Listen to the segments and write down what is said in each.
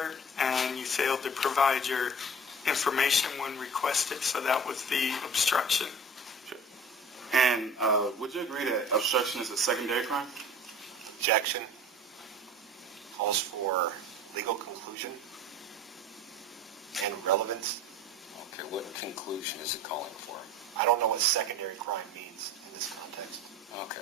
order, and you failed to provide your information when requested, so that was the obstruction. And would you agree that obstruction is a secondary crime? Objection. Calls for legal conclusion and relevance. Okay, what conclusion is it calling for? I don't know what secondary crime means in this context. Okay.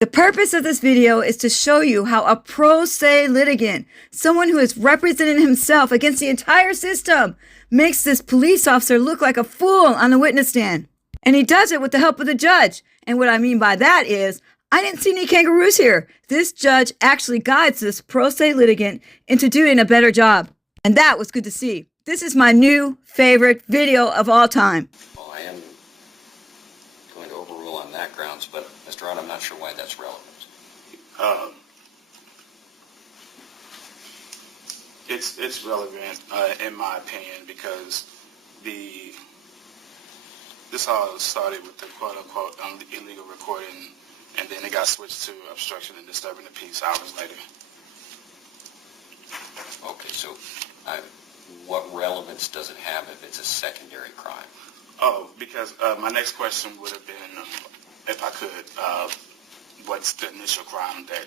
The purpose of this video is to show you how a pro se litigant, someone who is representing himself against the entire system, makes this police officer look like a fool on the witness stand. And he does it with the help of the judge. And what I mean by that is, I didn't see any kangaroos here. This judge actually guides this pro se litigant into doing a better job. And that was good to see. This is my new favorite video of all time. Well, I am going to overrule on that grounds, but Mr. Rod, I'm not sure why that's relevant. It's relevant in my opinion because this all started with the quote-unquote illegal recording, and then it got switched to obstruction and disturbing the peace hours later. Okay, so what relevance does it have if it's a secondary crime? Oh, because my next question would have been, if I could, what's the initial crime that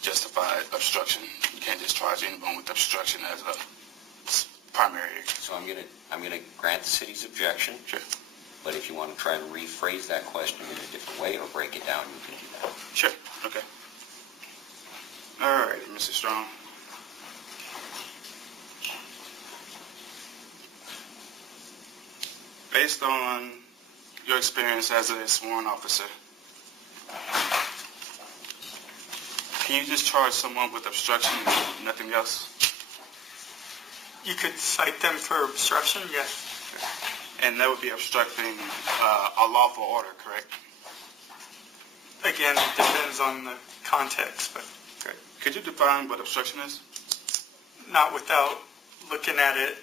justified obstruction? You can't just charge anyone with obstruction as a primary. So I'm gonna grant the city's objection. Sure. But if you want to try and rephrase that question in a different way or break it down, you can do that. Sure. Okay. All right, Mr. Strong. Based on your experience as a sworn officer, can you just charge someone with obstruction and nothing else? You could cite them for obstruction, yes. And that would be obstructing a lawful order, correct? Again, it depends on the context, but Okay. Could you define what obstruction is? not without looking at it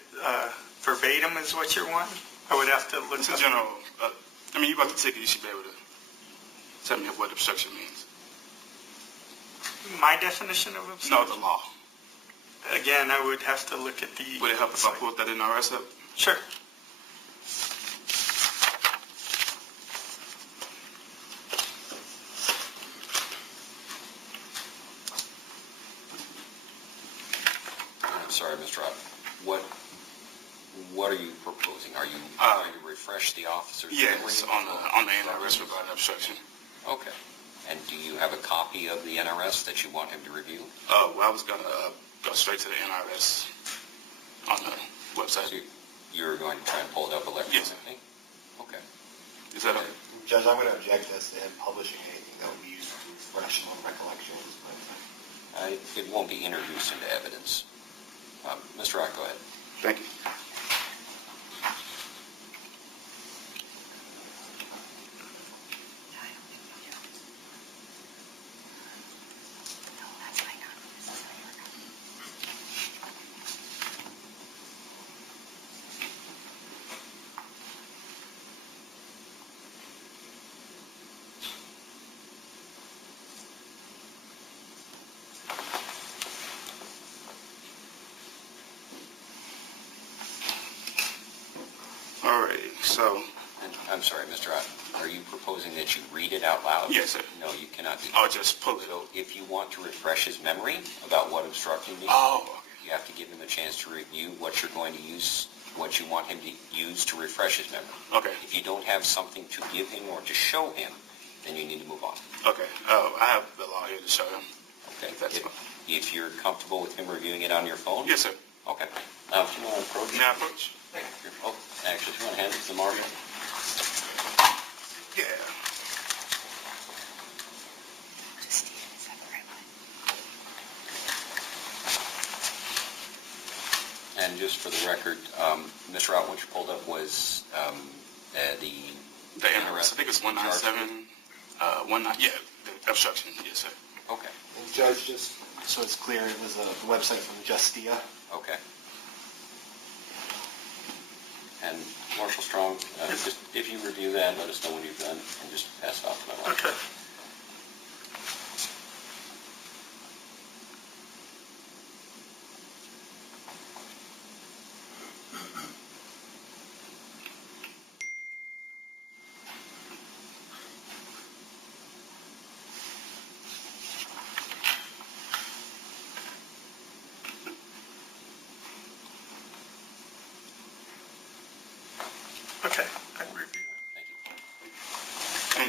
verbatim is what you're wanting. I would have to look It's a up. general, I mean, you got the ticket, you should be able to tell me what obstruction means. My definition of No, obstruction. the law. Again, I would have to look at the. Would it help if I pulled that NRS up? Sure. I'm sorry, Mr. Rod. What are you proposing? Are you trying to refresh the officer's Yes, memory? on the NRS regarding obstruction. Okay. And do you have a copy of the NRS that you want him to review? Well, I was going to go straight to the NRS on the website. So you're going to try and pull it up electronically? Okay. Is that okay? Judge, I'm going to object as to him publishing anything that would be used to refresh on recollections. But It won't be introduced into evidence. Mr. Rock, go ahead. Thank you. Alrighty, so, I'm sorry, Mr. Rock. Are you proposing that you read it out loud? yes, sir. No, you cannot do that. I'll just pull it. So if you want to refresh his memory about what obstructing means, Oh, you have to give him a chance to review what you're going to use, what you want him to use to refresh his memory. okay, If you don't have something to give him or to show him, then you need to move on. okay. I have the law here to show him. Okay? That's fine. If you're comfortable with him reviewing it on your phone? Yes, sir. Okay. Now, if you want to approach... May I approach? Oh, actually, if you want to hand it to Mario. Yeah. And just for the record, Mr. Rock, what you pulled up was the NRS, I think it's 197, yeah, the obstruction, yes, sir. Okay, And Judge, just so it's clear, it was a website from Justia. okay. And Marshal Strong, just if you review that, let us know when you've done, and just pass it off to my wife. Okay.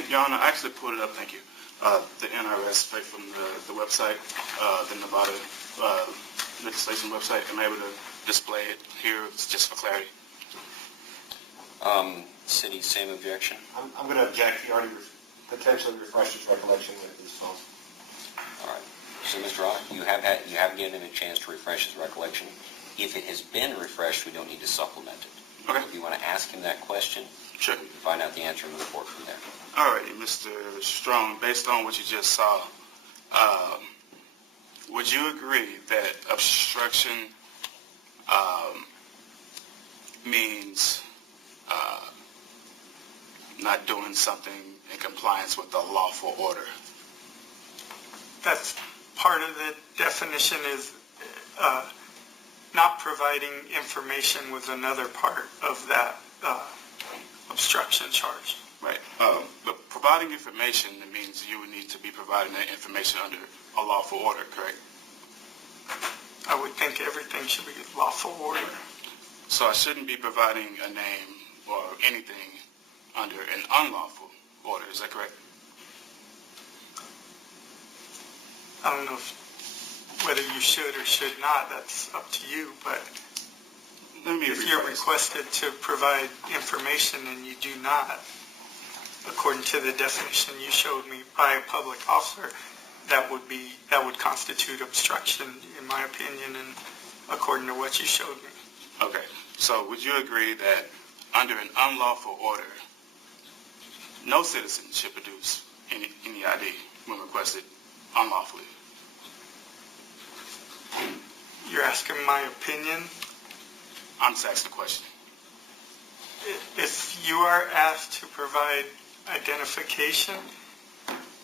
Your Honor, I actually pulled it up, thank you. The NRS straight from the website, the Nevada legislation website. I'm able to display it here. It's just for clarity. City, same objection? I'm going to object. He already potentially refreshed his recollection with his phone. All right. So, Mr. Rock, you have given him a chance to refresh his recollection. If it has been refreshed, we don't need to supplement it. Okay. If you want to ask him that question, Sure. you can find out the answer and report from there. All righty, Mr. Strong, based on what you just saw, would you agree that obstruction means not doing something in compliance with the lawful order? That's part of the definition is not providing information was another part of that obstruction charge. Right. But providing information, it means you would need to be providing that information under a lawful order, correct? I would think everything should be lawful order. So I shouldn't be providing a name or anything under an unlawful order, is that correct? I don't know whether you should or should not. That's up to you. But Let me if you're rephrase. requested to provide information and you do not, according to the definition you showed me by a public officer, that would constitute obstruction, in my opinion, and according to what you showed me. Okay. So would you agree that under an unlawful order, no citizen should produce any ID when requested unlawfully? You're asking my opinion. I'm just asking the question. If you are asked to provide identification,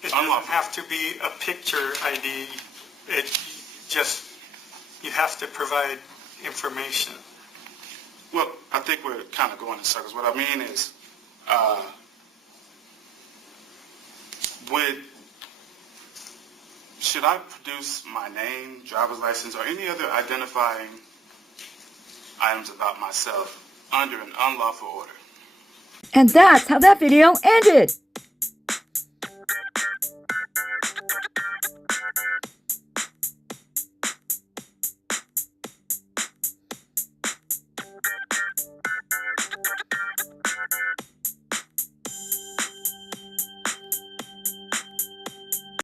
it doesn't Unlawful. have to be a picture ID. You have to provide information. Well, I think we're kind of going in circles. What I mean is, should I produce my name, driver's license, or any other identifying items about myself under an unlawful order? And that's how that video ended.